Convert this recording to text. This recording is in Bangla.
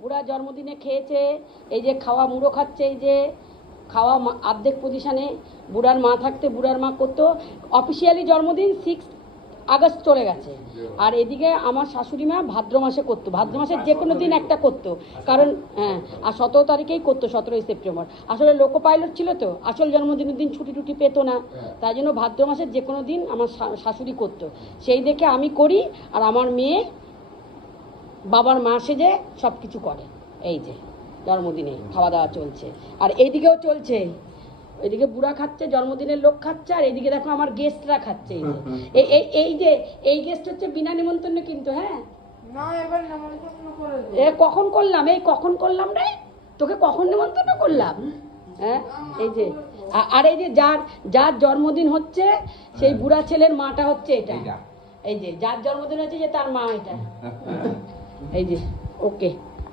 বুড়া জন্মদিনে খেয়েছে, এই যে খাওয়া মুড়ো খাচ্ছে, এই যে খাওয়া অর্ধেক পজিশনে। বুড়ার মা থাকতে বুড়ার মা করতো। অফিসিয়ালি জন্মদিন 6 আগস্ট চলে গেছে। আর এদিকে আমার শাশুড়ি মা ভাদ্র মাসে করতো, ভাদ্র মাসের যে কোনো দিন একটা করতো, কারণ হ্যাঁ, আর 17 তারিখেই করতো, 17ই সেপ্টেম্বর। আসলে লোকো পাইলট ছিল তো, আসল জন্মদিনের দিন ছুটি টুটি পেতো না, তাই জন্য ভাদ্র মাসের যে কোনো দিন আমার শাশুড়ি করতো। সেই দেখে আমি করি, আর আমার মেয়ে বাবার মা সেজে সব কিছু করে। এই যে জন্মদিনে খাওয়া দাওয়া চলছে, আর এইদিকেও চলছে। এদিকে বুড়া খাচ্ছে, জন্মদিনের লোক খাচ্ছে, আর এইদিকে দেখো আমার গেস্টরা খাচ্ছে। এই যে এই গেস্ট হচ্ছে বিনা নিমন্ত্রণ কিন্তু। হ্যাঁ না, এবার নিমন্ত্রণ করে এ কখন করলাম, এই কখন করলাম রে, তোকে কখন নিমন্ত্রণ করলাম? হ্যাঁ এই যে আর এই যে যার যার জন্মদিন হচ্ছে সেই বুড়া ছেলের মাটা হচ্ছে এটা। এই যে যার জন্মদিন হচ্ছে যে তার মা এটা। এই যে ওকে।